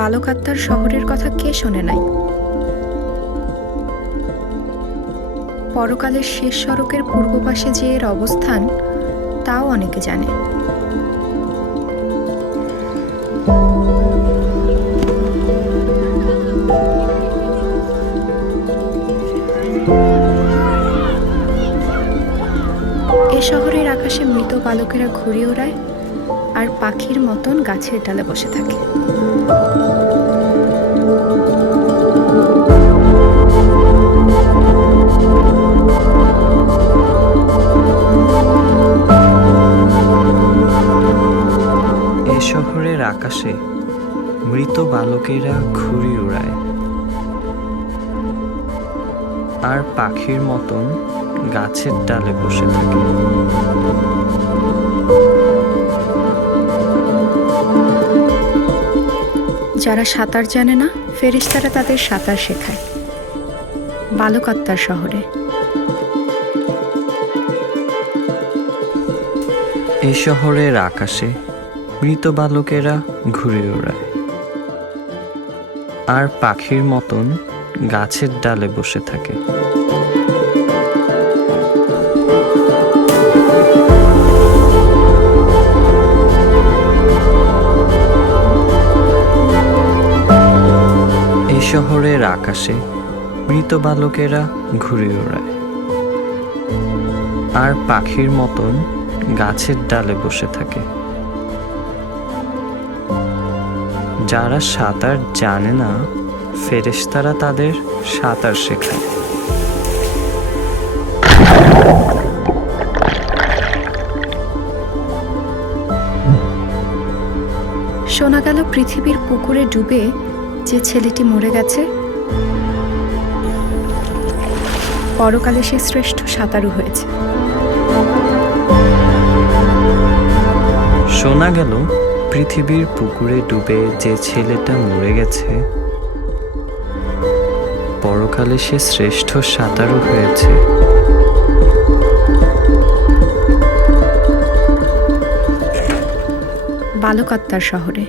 বালক আত্মার শহরের কথা কে শোনে নাই? পরকালের শেষ সড়কের পূর্ব পাশে যে এর অবস্থান, তাও অনেকে জানে। এ শহরের আকাশে মৃত বালকেরা ঘুরে ওড়ায় আর পাখির মতন গাছের ডালে বসে থাকে। এ শহরের আকাশে মৃত বালকেরা ঘুড়ি উড়ায় আর পাখির মতন গাছের ডালে বসে থাকে। যারা সাঁতার জানে না, ফেরেশতারা তাদের সাঁতার শেখায় বালক আত্মার শহরে। এই শহরের আকাশে মৃত বালকেরা ঘুরে ওড়ায় আর পাখির মতন গাছের ডালে বসে থাকে। এই শহরের আকাশে মৃত বালকেরা ঘুরে ওড়ায় আর পাখির মতন গাছের ডালে বসে থাকে। যারা সাঁতার জানে না, ফেরেশতারা তাদের সাঁতার শেখায়। শোনা গেল পৃথিবীর পুকুরে ডুবে যে ছেলেটি মরে গেছে, পরকালে সে শ্রেষ্ঠ সাঁতারু হয়েছে। শোনা গেল পৃথিবীর পুকুরে ডুবে যে ছেলেটা মরে গেছে, পরকালে সে শ্রেষ্ঠ সাঁতারু হয়েছে। বালক আত্মার শহরে।